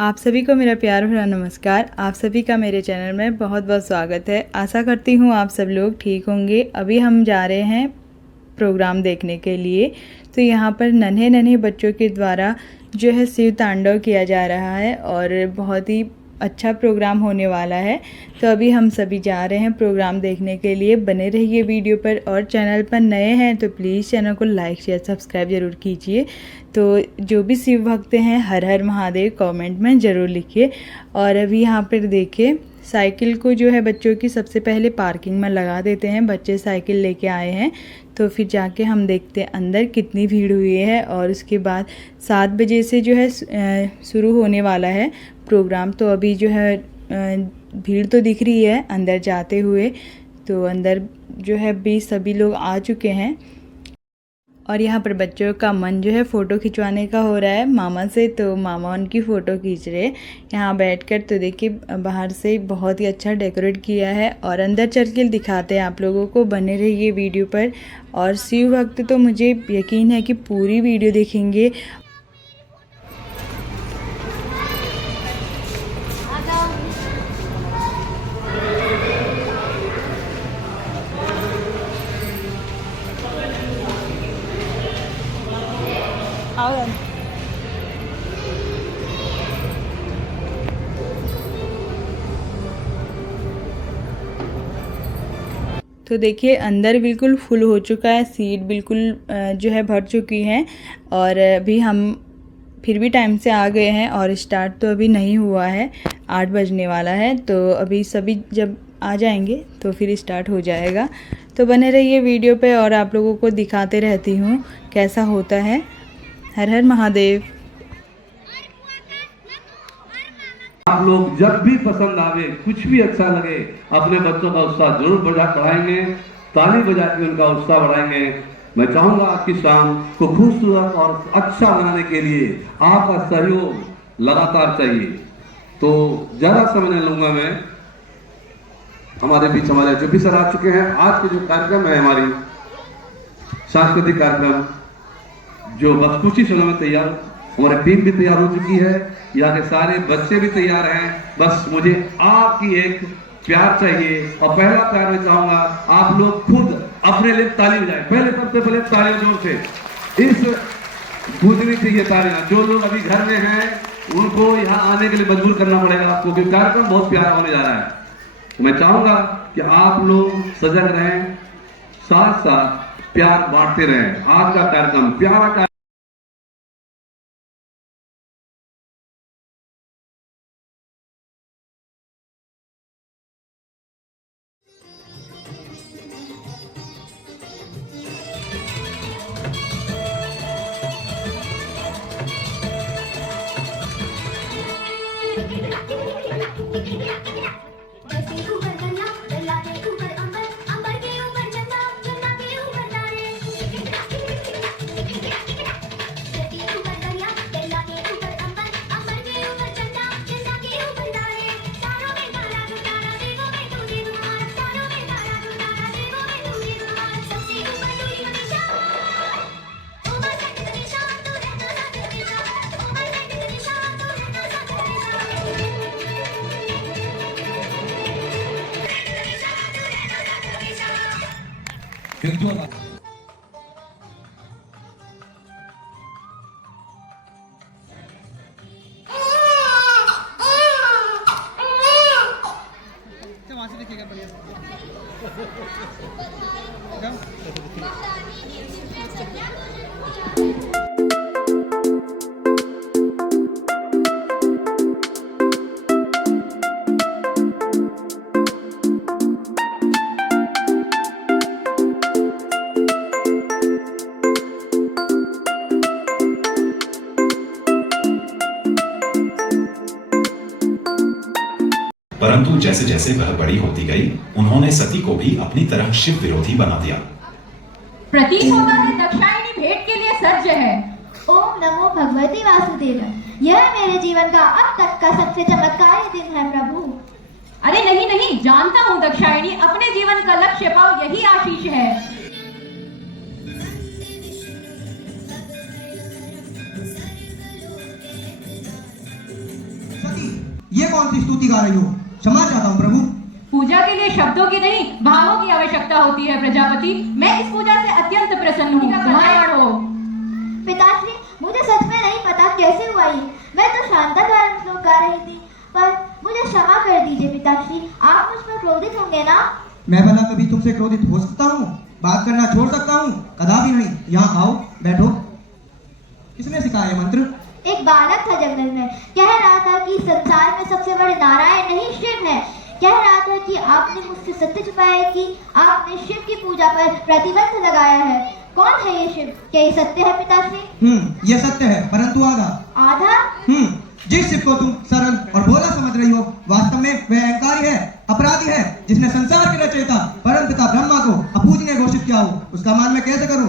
आप सभी को मेरा प्यार भरा नमस्कार। आप सभी का मेरे चैनल में बहुत बहुत स्वागत है। आशा करती हूँ आप सब लोग ठीक होंगे। अभी हम जा रहे हैं प्रोग्राम देखने के लिए। तो यहाँ पर नन्हे नन्हे बच्चों के द्वारा जो है शिव तांडव किया जा रहा है और बहुत ही अच्छा प्रोग्राम होने वाला है। तो अभी हम सभी जा रहे हैं प्रोग्राम देखने के लिए। बने रहिए वीडियो पर, और चैनल पर नए हैं तो प्लीज़ चैनल को लाइक शेयर सब्सक्राइब ज़रूर कीजिए। तो जो भी शिव भक्त हैं हर हर महादेव कमेंट में ज़रूर लिखिए। और अभी यहाँ पर देखिए साइकिल को जो है बच्चों की सबसे पहले पार्किंग में लगा देते हैं। बच्चे साइकिल लेके आए हैं तो फिर जाके हम देखते हैं अंदर कितनी भीड़ हुई है। और उसके बाद 7 बजे से जो है शुरू होने वाला है प्रोग्राम। तो अभी जो है भीड़ तो दिख रही है अंदर जाते हुए। तो अंदर जो है भी सभी लोग आ चुके हैं और यहाँ पर बच्चों का मन जो है फ़ोटो खिंचवाने का हो रहा है मामा से। तो मामा उनकी फ़ोटो खींच रहे यहाँ बैठकर। तो देखिए बाहर से बहुत ही अच्छा डेकोरेट किया है और अंदर चल के दिखाते हैं आप लोगों को। बने रहिए वीडियो पर। और शिव भक्त तो मुझे यकीन है कि पूरी वीडियो देखेंगे। तो देखिए अंदर बिल्कुल फुल हो चुका है, सीट बिल्कुल जो है भर चुकी हैं। और अभी हम फिर भी टाइम से आ गए हैं और स्टार्ट तो अभी नहीं हुआ है, 8 बजने वाला है। तो अभी सभी जब आ जाएंगे तो फिर स्टार्ट हो जाएगा। तो बने रहिए वीडियो पे और आप लोगों को दिखाते रहती हूँ कैसा होता है। हर हर महादेव। आप लोग जब भी पसंद आवे, कुछ भी अच्छा लगे, अपने बच्चों का उत्साह जरूर बढ़ाएंगे, ताली बजा के उनका उत्साह बढ़ाएंगे। मैं चाहूंगा आपकी शाम को खूबसूरत और अच्छा बनाने के लिए आपका सहयोग लगातार चाहिए। तो ज्यादा समय नहीं लूंगा मैं। हमारे बीच हमारे जो भी सर आ चुके हैं। आज के जो कार्यक्रम है हमारी सांस्कृतिक कार्यक्रम, जो बस कुछ ही समय में तैयार, हमारी टीम भी तैयार हो चुकी है, यहाँ के सारे बच्चे भी तैयार हैं। बस मुझे आपकी एक प्यार चाहिए और पहला प्यार मैं चाहूंगा आप लोग खुद अपने लिए ताली बजाएं। पहले सबसे पहले तालियां जोर से इस गूंजनी चाहिए तालियां। जो लोग अभी घर में हैं उनको यहाँ आने के लिए मजबूर करना पड़ेगा आपको, क्योंकि कार्यक्रम बहुत प्यारा होने जा रहा है। मैं चाहूंगा कि आप लोग सजग रहें, साथ साथ प्यार बांटते रहें। आज का कार्यक्रम प्यारा परंतु जैसे जैसे वह बड़ी होती गई, उन्होंने सती को भी अपनी तरह शिव विरोधी बना दिया। प्रतीत होता है दक्षायनी भेंट के लिए सज्ज है। ओम नमो भगवती वासुदेव। यह मेरे जीवन का अब तक का सबसे चमत्कारी दिन है प्रभु। अरे नहीं नहीं, जानता हूँ दक्षायनी, अपने जीवन का लक्ष्य पाओ यही आशीष है। ये कौन सी स्तुति गा रही हो? क्षमा चाहता हूँ प्रभु। पूजा के लिए शब्दों की नहीं भावों की आवश्यकता होती है प्रजापति। मैं इस पूजा से अत्यंत प्रसन्न हूँ। कल्याण हो। पिताश्री, मुझे सच में नहीं पता कैसे हुआ ये। मैं तो शांताकारक श्लोक गा रही थी, पर मुझे क्षमा कर दीजिए पिताश्री। आप मुझ पर क्रोधित होंगे ना? मैं भला कभी तुमसे क्रोधित हो सकता हूँ? बात करना छोड़ सकता हूँ? कदापि नहीं। यहाँ आओ, बैठो। किसने सिखाया ये मंत्र? एक बालक था जंगल में, कह रहा था कि संसार में सबसे बड़े नारायण नहीं शिव है। कह रहा था कि आपने मुझसे सत्य छुपाया है कि आपने शिव की पूजा पर प्रतिबंध लगाया है। कौन है ये शिव? क्या ये सत्य है पिताश्री? ये सत्य है, परंतु आधा। आधा? जिस शिव को तुम सरल और भोला समझ रही हो, वास्तव में वह अहंकारी है, अपराधी है, जिसने संसार के रचयिता परमपिता ब्रह्मा को अपूजनीय घोषित किया हो, उसका मान मैं कैसे करूं?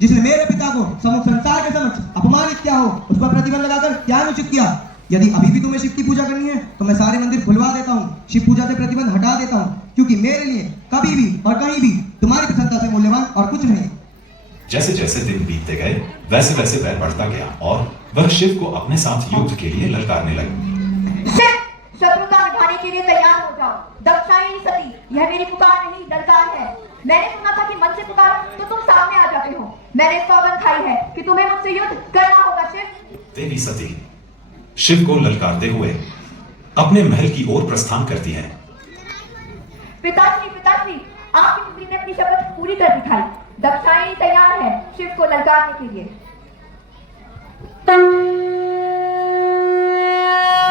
जिसने मेरे पिता को समूह संसार के समक्ष अपमानित किया हो, उस पर प्रतिबंध लगाकर क्या अनुचित किया? यदि अभी भी तुम्हें शिव की पूजा करनी है तो मैं सारे मंदिर खुलवा देता हूँ, शिव पूजा से प्रतिबंध हटा देता हूँ, क्योंकि मेरे लिए कभी भी और कहीं भी तुम्हारी प्रसन्नता से मूल्यवान और कुछ नहीं। जैसे जैसे दिन बीतते गए वैसे वैसे वह बढ़ता गया और वह शिव को अपने साथ युद्ध के लिए ललकारने लगी। शिव, शत्रुता मिटाने के लिए तैयार हो जाओ। दक्षायणी सती, यह मेरी पुकार नहीं ललकार है। मैंने सुना था कि मन से पुकारो तो तुम सामने आ जाते हो। मैंने सौगंध खाई है कि तुम्हें मुझसे युद्ध करना होगा शिव। देवी सती शिव को ललकारते हुए अपने महल की ओर प्रस्थान करती है। पिताश्री, पिताश्री, आपकी पुत्री ने अपनी शपथ पूरी कर दिखाई। दक्षायणी तैयार है शिव को ललकारने के लिए।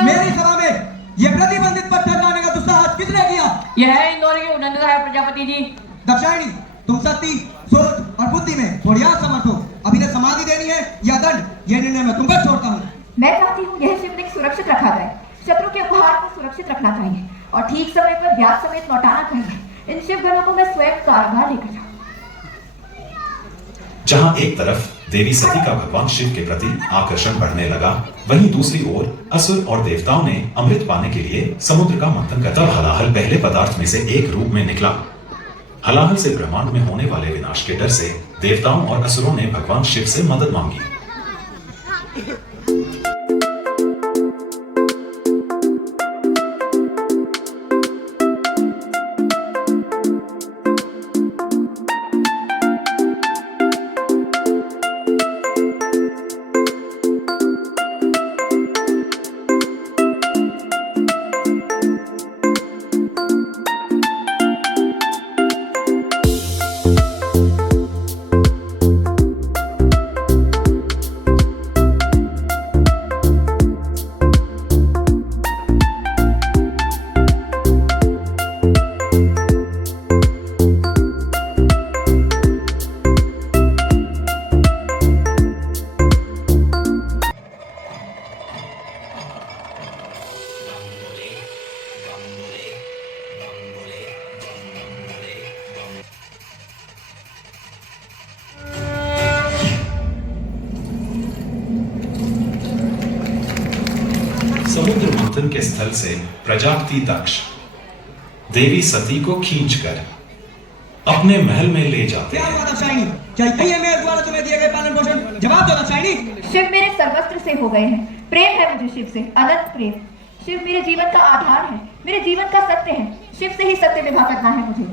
मेरी सभा में यह प्रतिबंधित पत्थर लाने का दुस्साहस किसने किया? यह इंदौर की उन्नतता है प्रजापति जी। दक्षायणी, तुम शक्ति, सोच और बुद्धि में थोड़ी आज समर्थ हो। अभी ने समाधि देनी है या दंड, यह निर्णय मैं तुम पर छोड़ता हूँ। मैं चाहती हूँ यह शिवलिंग सुरक्षित रखा जाए। शत्रु के उपहार को सुरक्षित रखना चाहिए और ठीक समय पर ब्याज समेत लौटाना चाहिए। इन शिव गणों को मैं स्वयं कारागार लेकर जाऊँ। जहां एक तरफ देवी सती का भगवान शिव के प्रति आकर्षण बढ़ने लगा, वहीं दूसरी ओर असुर और देवताओं ने अमृत पाने के लिए समुद्र का मंथन करता। हलाहल पहले पदार्थ में से एक रूप में निकला। हलाहल से ब्रह्मांड में होने वाले विनाश के डर से देवताओं और असुरों ने भगवान शिव से मदद मांगी। समुद्र मंथन के स्थल से प्रजापति दक्ष देवी सती को खींचकर अपने महल में ले जाते क्या हैं। हुआ दक्षायणी? क्या यही है मेरे द्वारा तुम्हें दिए गए पालन पोषण? जवाब दो दक्षायणी। शिव मेरे सर्वस्त्र से हो गए हैं। प्रेम है मुझे शिव से, अनंत प्रेम। शिव मेरे जीवन का आधार है, मेरे जीवन का सत्य है। शिव से ही सत्य विवाह करना है मुझे।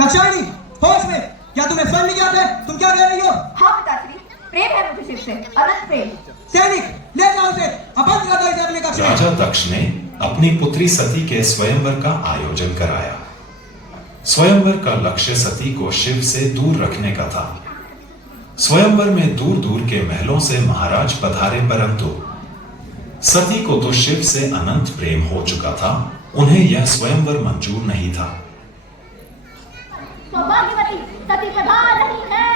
दक्षायणी, होश में? क्या तुम्हें समझ नहीं आता है? तुम क्या कह रही हो? हाँ पिताश्री, प्रेम है मुझे शिव से, अनंत प्रेम। सैनिक, ले जाओ उसे, अपंग कर दो इसे अपने कक्ष में। राजा दक्ष ने अपनी पुत्री सती के स्वयंवर का आयोजन कराया। स्वयंवर का लक्ष्य सती को शिव से दूर रखने का था। स्वयंवर में दूर दूर के महलों से महाराज पधारे, परंतु सती को तो शिव से अनंत प्रेम हो चुका था, उन्हें यह स्वयंवर मंजूर नहीं था। सौभाग्यवती सती पधार रही है।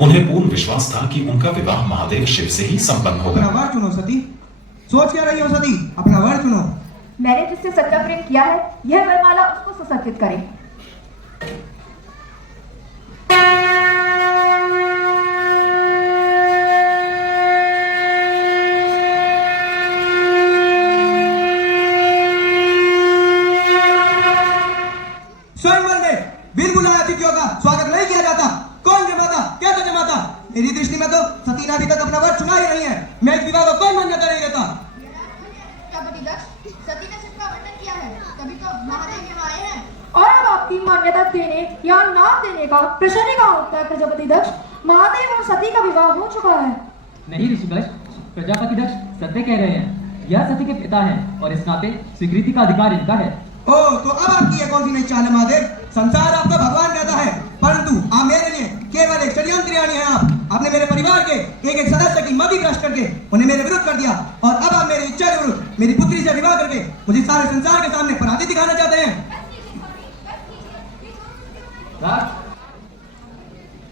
उन्हें पूर्ण विश्वास था कि उनका विवाह महादेव शिव से ही संपन्न होगा। अपना वर चुनो सती। सोच क्या रही हो सती? अपना वर चुनो। मैंने जिससे सच्चा प्रेम किया है, यह वरमाला उसको सुसज्जित करे। स्वयंवर में बिन बुलाए अतिथियों का स्वागत नहीं किया जाता। कौन जमाता? कैसे जमाता? मेरी दृष्टि में तो सती ने अभी तक अपना वर चुना ही नहीं है। मैं इस विवाह को कोई मान्यता नहीं देता। प्रजापति दक्ष, मान्यता देने या नाम देने का प्रश्न ही कहाँ उठता है प्रजापति दक्ष? महादेव और सती का विवाह हो चुका है। नहीं ऋषिवश, प्रजापति दक्ष सत्य कह रहे हैं। यह सती के पिता हैं और इस नाते स्वीकृति का अधिकार इनका है। ओ तो अब आपकी ये कौन सी नई चाल है महादेव? संसार आपका भगवान कहता है, परंतु आप मेरे लिए केवल एक षड्यंत्री हैं। आपने मेरे परिवार के एक सदस्य की मति भ्रष्ट करके उन्हें मेरे विरुद्ध कर दिया, और अब आप मेरी इच्छा के विरुद्ध मेरी पुत्री से विवाह करके मुझे सारे संसार के सामने पराजित दिखाना चाहते हैं।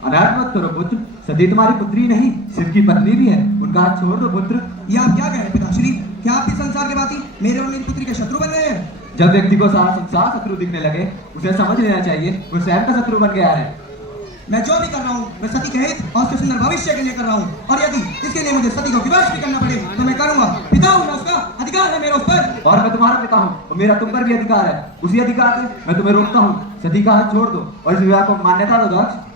अनाथ मत करो पुत्र, सती तुम्हारी पुत्री नहीं, शिव की पत्नी भी है। उनका हाथ छोड़ दो पुत्र। ये आप क्या कह रहे हैं पिताश्री? क्या आप इस संसार के बाती मेरे और मेरी पुत्री के शत्रु बन गए हैं? जब व्यक्ति को सारा संसार शत्रु दिखने लगे, उसे समझ लेना चाहिए वो स्वयं का शत्रु बन गया है। मैं जो भी कर रहा हूँ मैं सती के हित और उसके सुंदर भविष्य के लिए कर रहा हूँ, और यदि इसके लिए मुझे सती को विवश भी करना पड़े तो मैं करूंगा। पिता हूँ मैं उसका, अधिकार है मेरा उस पर। और मैं तुम्हारा पिता हूँ और मेरा तुम पर भी अधिकार है। उसी अधिकार से मैं तुम्हें रोकता हूँ। सती का हाथ छोड़ दो और इस विवाह को मान्यता दो दक्ष।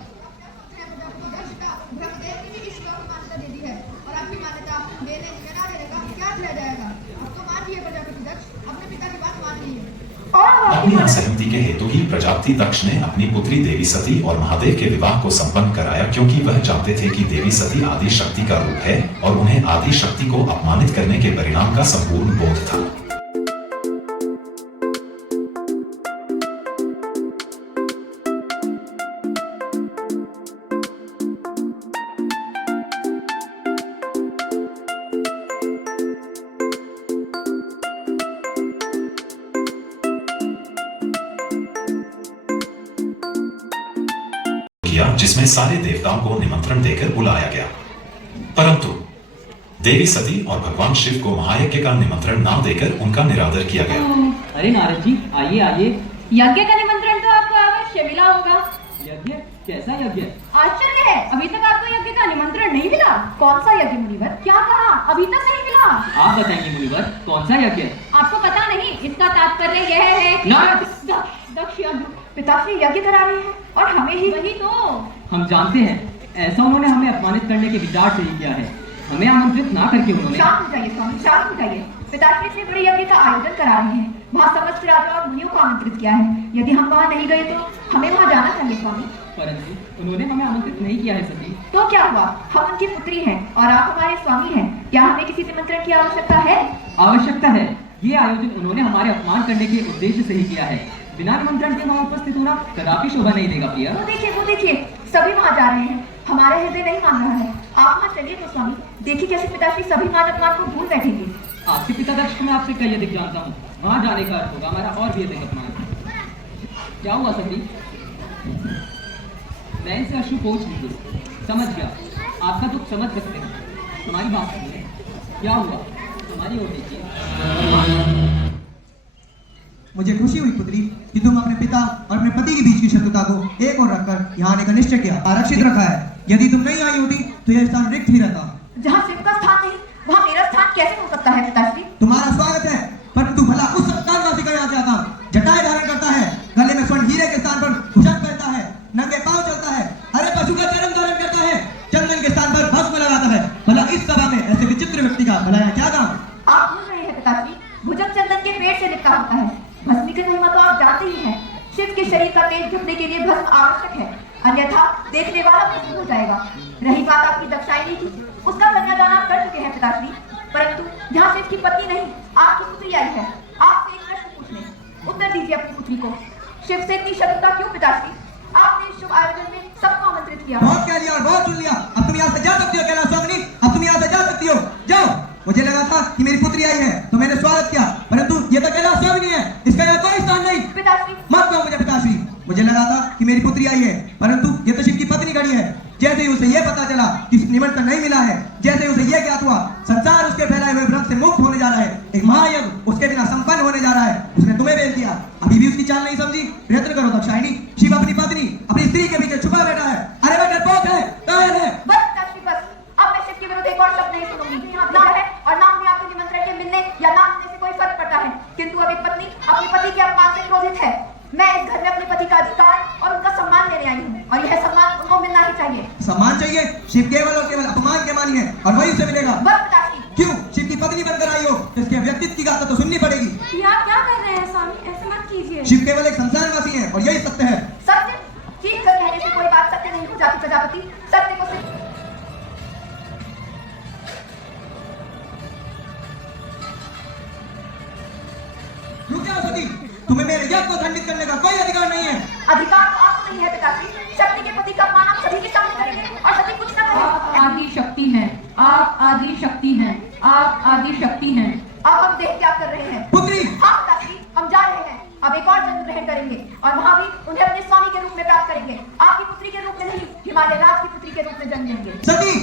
अपनी असहमति के हेतु ही प्रजापति दक्ष ने अपनी पुत्री देवी सती और महादेव के विवाह को संपन्न कराया, क्योंकि वह जानते थे कि देवी सती आदि शक्ति का रूप है और उन्हें आदि शक्ति को अपमानित करने के परिणाम का संपूर्ण बोध था। जिसमें सारे देवताओं को निमंत्रण देकर बुलाया गया, परंतु देवी सती और भगवान शिव को महायज्ञ का निमंत्रण न देकर उनका निरादर किया गया। अरे नारद जी, आइए आइए। यज्ञ का निमंत्रण तो आपको अवश्य मिला होगा। यज्ञ? कैसा यज्ञ? आश्चर्य है, अभी तक आपको यज्ञ का निमंत्रण नहीं मिला। कौन सा यज्ञ मुनिवर? क्या कहा? अभी तक नहीं मिला। आप बताएंगे मुनिवर, कौन सा यज्ञ? आपको पता नहीं? इसका तात्पर्य यह है कि दक्ष यज्ञ पिताश्री यज्ञ करा रहे हैं और हमें ही। वही तो हम जानते हैं, ऐसा उन्होंने हमें अपमानित करने के विचार से ही किया है। हमें आमंत्रित ना करके उन्होंने। शांत हो जाइए स्वामी, शांत हो जाइए। पिताश्री से बड़े यज्ञ का आयोजन करा रहे हैं। वहाँ समस्त राजा और मुनियों को आमंत्रित किया है। यदि हम वहाँ नहीं गए तो हमें वहाँ जाना चाहिए स्वामी। परंतु उन्होंने हमें आमंत्रित नहीं किया है सती। तो क्या हुआ? हम उनकी पुत्री हैं और आप हमारे स्वामी हैं। क्या हमें किसी निमंत्रण की आवश्यकता है? आवश्यकता है। ये आयोजन उन्होंने हमारे अपमान करने के उद्देश्य से ही किया है। बिना निमंत्रण के वहाँ उपस्थित होना कदापि शोभा नहीं देगा प्रिया। वो देखिए सभी वहाँ जा रहे हैं। हमारा हृदय नहीं मान रहा है। आप वहाँ चलिए तो स्वामी, देखिए कैसे पिताश्री सभी मान अपमान को भूल बैठेंगे। आपके पिता दक्ष को मैं आपसे कई अधिक जानता हूँ। वहाँ जाने का अर्थ होगा हमारा और भी अधिक अपमान। क्या हुआ सती? मैं इनसे अश्रु पोंछ लीजिए। समझ गया, आपका दुख समझ सकते हैं। हमारी बात सुनिए। क्या हुआ? हमारी ओर देखिए। मुझे खुशी हुई पुत्री कि तुम अपने पिता और अपने पति के बीच की शत्रुता को एक और रखकर यहाँ आने का निश्चय किया, आरक्षित रखा है। यदि तुम नहीं आई होती तो यह स्थान रिक्त ही रहता। जहाँ शिव का स्थान नहीं, वहाँ मेरा स्थान कैसे हो सकता है पिताश्री? तुम्हारा स्वागत है, परंतु भला उस सत्तावासी का यहाँ जाता जटाएं धारण करता है, गले में स्वर्ण हीरे के स्थान पर भूषण पहनता है, नंगे पांव चलता है, हरे पशु का चरण धारण करता है, चंदन के स्थान पर भस्म लगाता है। भला इस सभा में ऐसे विचित्र व्यक्ति का भला यहाँ क्या काम? आप भूल रहे हैं पिताश्री, भुजंग चंदन के पेड़ से लिपटा होता है। भस्मी की महिमा तो आप जानते ही हैं। शिव के शरीर का तेज झुकने के लिए भस्म आवश्यक है, अन्यथा देखने वाला भस्म हो जाएगा। रही बात आपकी दक्षायनी की, उसका कन्यादान आप कर चुके हैं पिताश्री, परंतु यहाँ शिव की पत्नी नहीं, आपकी पुत्री आई है। आपसे एक प्रश्न पूछने, उत्तर दीजिए अपनी पुत्री को। शिव से इतनी शत्रुता क्यों पिताश्री? आपने इस शुभ आयोजन में सबको आमंत्रित किया। बहुत कह लिया और बहुत सुन लिया। अब तुम यहाँ से जा सकती हो कैलाश स्वामिनी, अब तुम यहाँ से जा सकती हो, जाओ। मुझे लगा था कि मेरी पुत्री आई है तो मैंने स्वागत किया, परंतु ये तो कैलाश स्वामिनी है, इसका यहाँ कोई स्थान नहीं। पिताश्री मत कहो मुझे पिताश्री। मुझे लगा था कि मेरी पुत्री आई है, परंतु ये तो शिव की पत्नी खड़ी है। जैसे ही उसे ये पता चला कि निमंत्रण नहीं मिला है, जैसे ही उसे ये ज्ञात हुआ संसार उसके फैलाए हुए व्रत से मुक्त होने जा रहा है, एक महायज्ञ उसके बिना संपन्न होने जा रहा है, उसने तुम्हें भेज दिया। अभी भी उसकी चाल नहीं समझी? प्रयत्न करो दक्षायनी। शिव अपनी पत्नी अपनी स्त्री के पीछे छुपा बैठा है। अरे वह डरपोक है, कायर है। बस पिताश्री बस, अब मैं शिव के विरुद्ध एक और शब्द नहीं सुनूंगी। ना है और ना में आपके निमंत्रण के मिलने या ना मिलने से कोई फर्क पड़ता है, किंतु अब एक पत्नी अपने पति के अपमान से क्रोधित है। मैं इस घर में अपने पति का अधिकार और उनका सम्मान लेने आई हूँ और यह सम्मान उनको मिलना ही चाहिए। सम्मान चाहिए? शिव केवल और केवल अपमान के मानी है और वही उसे मिलेगा। बस पिताश्री। क्यों? शिव की पत्नी बनकर आई हो, इसके व्यक्तित्व की गाथा तो सुननी पड़ेगी। आप क्या कर रहे हैं स्वामी? ऐसे मत कीजिए। शिव केवल एक संसारवासी है और यही सत्य है। सत्य चीख कर कहने से कोई बात सत्य नहीं हो जाती प्रजापति। सत्य को सिर्फ रुक जाओ सती, तुम्हें मेरे यज्ञ को खंडित करने का कोई अधिकार नहीं है। अधिकार तो आपको नहीं है पिताश्री। शक्ति के पति का अपमान आप सभी के सामने करेंगे और सभी कुछ न आप करेंगे। आदि शक्ति हैं, आप आदि शक्ति हैं, आप आदि शक्ति हैं। अब हम देह त्याग कर रहे हैं। पुत्री, हाँ पिताश्री, हम जा रहे हैं। अब एक और जन्म ग्रहण करेंगे और वहाँ भी उन्हें अपने स्वामी के रूप में प्राप्त करेंगे। आपकी पुत्री के रूप में नहीं, हिमालय राज की पुत्री के रूप में जन्म लेंगे। सती,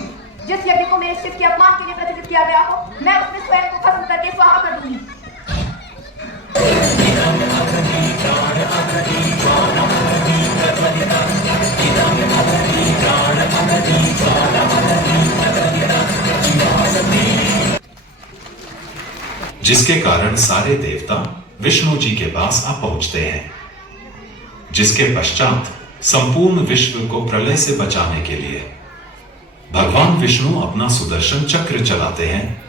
जिस यज्ञ को मेरे शिव के अपमान के लिए प्रज्वलित किया गया हो, मैं उसमें स्वयं को खत्म करके स्वाहा कर दूंगी। जिसके कारण सारे देवता विष्णु जी के पास आ पहुंचते हैं, जिसके पश्चात संपूर्ण विश्व को प्रलय से बचाने के लिए भगवान विष्णु अपना सुदर्शन चक्र चलाते हैं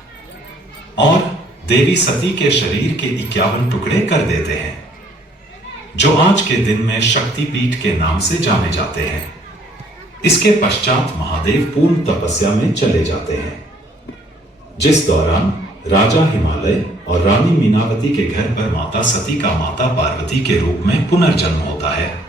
और देवी सती के शरीर के 51 टुकड़े कर देते हैं, जो आज के दिन में शक्तिपीठ के नाम से जाने जाते हैं। इसके पश्चात महादेव पूर्ण तपस्या में चले जाते हैं, जिस दौरान राजा हिमालय और रानी मीनावती के घर पर माता सती का माता पार्वती के रूप में पुनर्जन्म होता है।